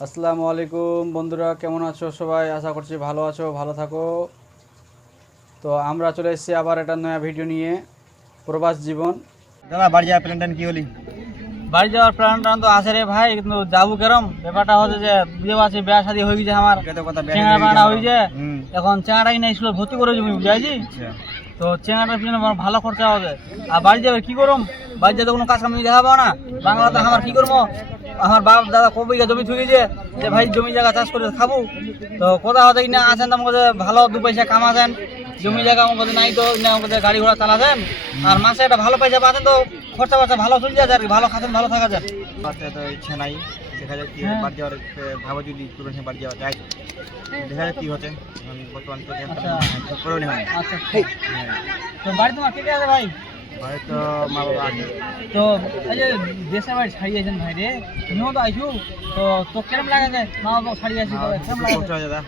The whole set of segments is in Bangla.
আসসালামু আলাইকুম বন্ধুরা, কেমন আছো সবাই? আশা করছি ভালো আছো, ভালো থাকো। তো আমরা চলে এসেছি আবার একটা নয়া ভিডিও নিয়ে, প্রবাস জীবন। দাদা বাড়ি যাওয়ার প্ল্যান কি হলি? বাড়ি যাওয়ার প্ল্যান তো আছে রে ভাই, কিন্তু যাবো কেরম? ব্যাপারটা হচ্ছে যে বুঝতে পারছি, বিয়া শাদী হয়ে গেছে আমার, চেঙা বাড়া হয়ে যায়। এখন চেঙাটাই না স্কুলে ভর্তি করে যাবো, বুঝাইছি। তো চেঙাটার পিছনে আমার ভালো খরচা হবে। আর বাড়ি যাবে কি করম? বাড়ি যেতে কোনো কাজ আমি দেখা পাবো না। বাংলাতে আমার কি করবো? আমার বাপ দাদা কবি জমি থুয়েছে যে ভাই জমি জায়গা চাষ করে খাবো। তো কোথা হতে না আছেন তো আমাকে ভালো দু পয়সা কামাছেন, জমি জায়গা আমাকে নাই তো আমাকে গাড়ি ঘোড়া চালাছেন, আর মাসে একটা ভালো পয়সা পাচ্ছেন, তো খরচা বার্চা ভালো চলে যাচ্ছে আর কি, ভালো খাচ্ছেন, ভালো থাকা যায়। তো ইচ্ছা নাই, দেখা যাক কি বাড়ি যাওয়ার ভাবা যদি বাড়ি যাওয়া যায়, দেখা যাক কি হচ্ছে। বর্তমান তো আচ্ছা, তো বাড়ি তোমার কে কে আছে ভাই? তো মা বাবা আছে। তো এই যে দেশের বাড়ি ছাড়িয়েছেন ভাই রে, তুমিও তো আইছো, তো তো কেরম লাগেছে মা বাবা ছাড়িয়েছি? তো কেরম লাগে দাদা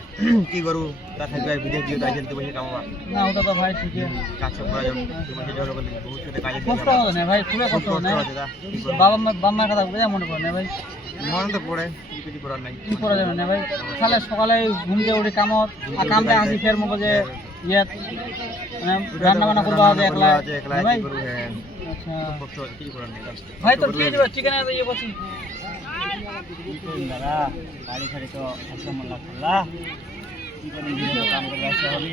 কি করবো, তা থাকবে বিদেশ দিয়ে যাইছেন তো বসে কামাবা না? ওটা তো ভাই ঠিকই, কাজ সব করা যাবে, তো বসে জল করলে ভবিষ্যতে কাজে কষ্ট হবে না ভাই, খুবই কষ্ট হবে না। বাবা মার কথা বুঝে মনে করে না ভাই, মনে তো পড়ে, কিছু করার নাই, কি করা যাবে না ভাই। তাহলে সকালে ঘুমতে উঠে কামত আর কামতে আসি, ফের মুখে যে ইয়ে মানে রান্না বান্না করবো হবে একলা ভাই। আচ্ছা ভাই, তো ঠিক আছে, চিকেন ইয়ে করছি দাদা বাড়ি ছাড়ি তো মন লাগলা কাম করে আসতে হবে,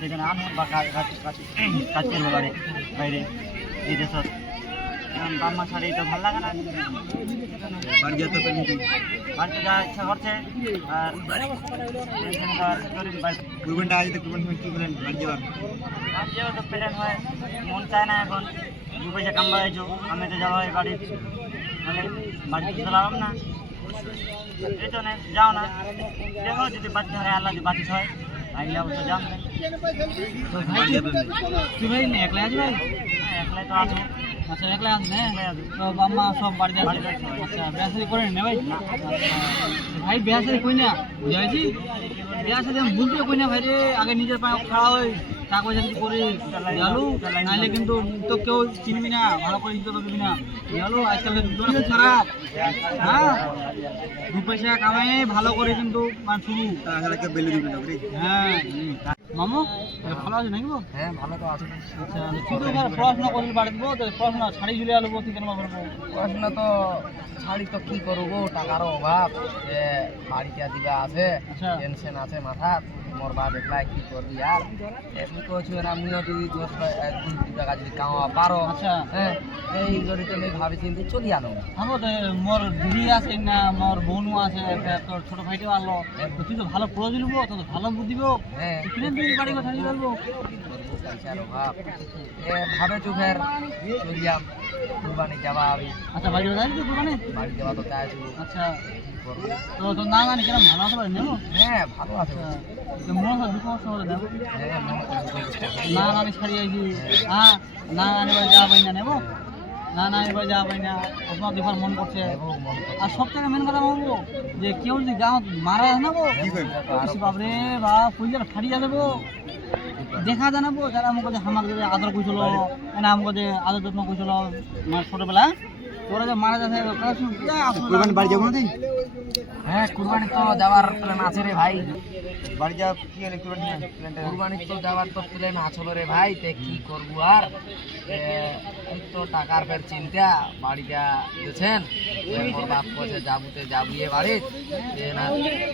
যেখানে আম বা কাজ করবো বাড়ি বাইরে এই দেশত বাম্মা ছাড়ি তো ভালো লাগে না। বাড়ি যেতে তো নাকি বাড়িতে যাওয়ার ইচ্ছা করছে, আর কুরবানটা আজ তো কুরবান সময় কি বলেন বাড়ি যাওয়ার তো প্ল্যান হয়, মন চায় না এখন, দু পয়সা কামাইছো, আমি তো যাওয়া হয় বাড়ি, মানে বাড়িতে চলাম না, এই জন্য যাও না। দেখো যদি বাচ্চা হয়, আল্লাহ যদি বাচ্চা হয় আইলে অবশ্য যাও। তুই ভাই একলাই আছি ভাই? হ্যাঁ একলাই তো আছো। আচ্ছা একলাই আছেন, হ্যাঁ? তো বাম্মা সব বাড়িতে আছে? আচ্ছা, বিয়া শাদী করেন না ভাই? ভাই বিয়া শাদী কই না, বুঝাইছি, বিয়া শাদী আমি বুঝতে কই না ভাই রে। আগে নিজের পায়ে খাওয়া হয়, টাকা পয়সা কিছু করে গেলো, নাইলে কিন্তু তো কেউ চিনবি না, ভালো করে ইজ্জত দিবি না। গেলো আজকাল দুটো খারাপ, হ্যাঁ? দু পয়সা কামাই ভালো করে কিন্তু মানে শুরু। হ্যাঁ মামু ভালো আছে নাকি? হ্যাঁ ভালো তো আছে। আচ্ছা, তুই তো পড়াশোনা করবি বাড়ি দেবো, তো পড়াশোনা ছাড়ি ঝুলে আলো তুই কেন করবো? পড়াশোনা তো ছাড়ি তো কি করবো, টাকারও অভাব, যে বাড়িতে দিবা আছে, আচ্ছা। টেনশন আছে মাথা, মোর বাপ একলাই কি করবি আর এমনি করছি না। আমিও যদি 2 টাকা যদি কামাবা পারো, আচ্ছা। হ্যাঁ এই জড়িত আমি ভাবি চিন্তি চলি আনো। আমার তো মোর দিদি আছে না, মোর বোনও আছে, তোর ছোট ভাইটাও আনলো, তুই তো ভালো পড়ে দিলবো, তো ভালো বুদ্ধি দিব, হ্যাঁ কিনে তুই বাড়ি কথা নিয়ে যাবো। পয়সার অভাব, ভাবে চোখের চলিয়াম, কুরবানি যাবা আমি। আচ্ছা বাড়ি যাবি তো দোকানে? বাড়ি যাওয়া তো চাইছি। আচ্ছা, তো তোর না জানি কেন ভালো আছে বাড়ি নেবো? হ্যাঁ ভালো আছে। তো মনে হয় দুঃখ কষ্ট হলে নেবো হ্যাঁ মনে করি না, আমি ছাড়িয়ে আইছি, হ্যাঁ না আমি বাড়ি যাওয়া পাই না নেবো, না আমি বাড়ি যাওয়া পাই না, আপনার দেখার মন করছে। আর সব থেকে মেন কথা বলবো যে কেউ যদি গাঁও মারা নেবো, বাপরে বাপ পুজোর ফাটিয়ে দেবো, দেখা জানাবো যারা আমাকে আমাকে আদর করছিল, না আমাকে আদর যত্ন করছিল মানে ছোটবেলা, তোরা যে মারা যাচ্ছে বাড়ি যাবো না? হ্যাঁ কুরবানি তো যাওয়ার প্ল্যান আছে রে ভাই। বাড়ি যাওয়া কি হলে কুরবানি তো যাওয়ার তো প্ল্যান আছে রে ভাই, তে কি করবো আর, এই তো টাকার ফের চিন্তা। বাড়িটা দিয়েছেন, মোর বাপ কছে যাবুতে যাবিয়ে বাড়ি, না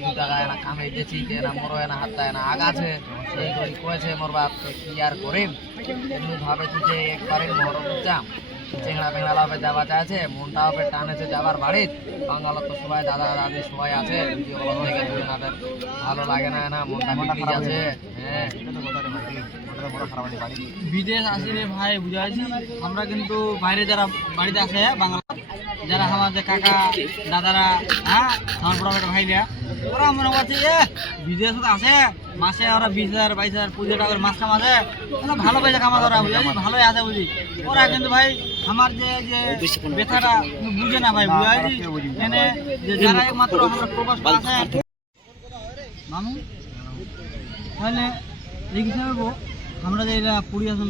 2 টাকা এনা কামাই দিয়েছি, না মোরও এনা হাতটা এনা আগাছে, এই করে কয়েছে মোর বাপ, কি আর করিম। এমনি ভাবে তুই যে একবারে মহর বুঝতাম, চেংড়া ফেংড়া লাভে যাওয়া চাইছে, মনটাও ফের টানেছে যাবার বাড়িত। বাঙাল তো সবাই দাদা দাদি সবাই আছে, ভিডিও কল হয়ে গেছে, তাদের ভালো লাগে না, না মনটা বিগড়ে যাচ্ছে। হ্যাঁ বিদেশ আসি রে ভাই, বুঝাইছি আমরা কিন্তু বাইরে যারা বাড়িতে আছে বাংলা, যারা আমাদের কাকা দাদারা, হ্যাঁ আমার বড় বড় ভাইরা, ওরা মনে করছে যে বিদেশ আছে মাসে ওরা 20,000 22,000 25,000 টাকার মাস কামাছে, ভালো পয়সা কামাতে ওরা, বুঝাইছি ভালোই আছে বুঝি। ওরা কিন্তু ভাই আমার যে ব্যথাটা বুঝে না ভাই, বুঝাইছি এনে যারা একমাত্র আমরা প্রবাস আছে মামু, তাহলে এই হিসাবে আমরা যে এটা পুরী আসুন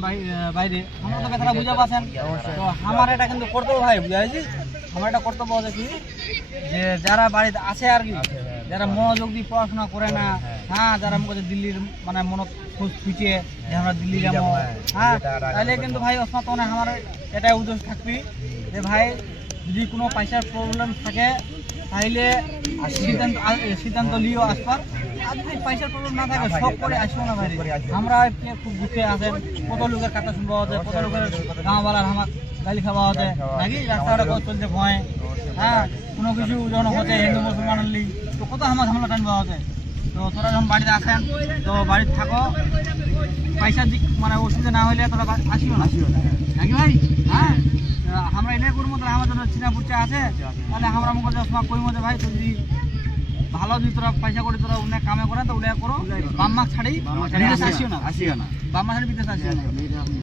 বাইরে, আমরা তো কথাটা বুঝে পাচ্ছেন, তো আমার এটা কিন্তু করতেও ভাই বুঝাইছি, আমার একটা কর্তব্য আছে কি যে যারা বাড়িতে আছে আর কি, যারা মনোযোগ দিয়ে পড়াশোনা করে না, হ্যাঁ যারা আমাকে দিল্লির মানে মনে খোঁজ খুঁজে যে আমরা দিল্লি যাবো, হ্যাঁ তাহলে কিন্তু ভাই অসমাত মানে আমার এটাই উদ্দেশ্য থাকবি যে ভাই যদি কোনো পয়সার প্রবলেম থাকে তাহলে সিদ্ধান্ত লিও আসবার। আর যদি পয়সার প্রবলেম না থাকে সব করে আসবো না ভাই। আমরা খুব দুঃখে আছেন, কত লোকের কথা শুনবা হচ্ছে, কত লোকের গাঁওয়ালার আমার গালি খাওয়া হচ্ছে নাকি, রাস্তাঘাটে কত চলছে ভয়, হ্যাঁ কোনো কিছু যখন হচ্ছে হিন্দু মুসলমান লিগ তো কত আমার ঝামেলা টানবা হচ্ছে। তো তোরা যখন বাড়িতে আসেন তো বাড়িতে থাকো, পয়সার দিক মানে অসুবিধা না হলে তোরা আসিও না নাকি ভাই। হ্যাঁ আমরা এলে করবো তাহলে আমার জন্য চিনা পুচা আছে, তাহলে আমরা মুখ কই মধ্যে ভাই তুই যদি ভালো যদি তোরা পয়সা করে তোরা অনেক কামে করে তো উল্লেখ করো, বাম্মা ছাড়ি বিদেশ আসিও না, বাম্মা ছাড়ি বিদেশ আসিও না।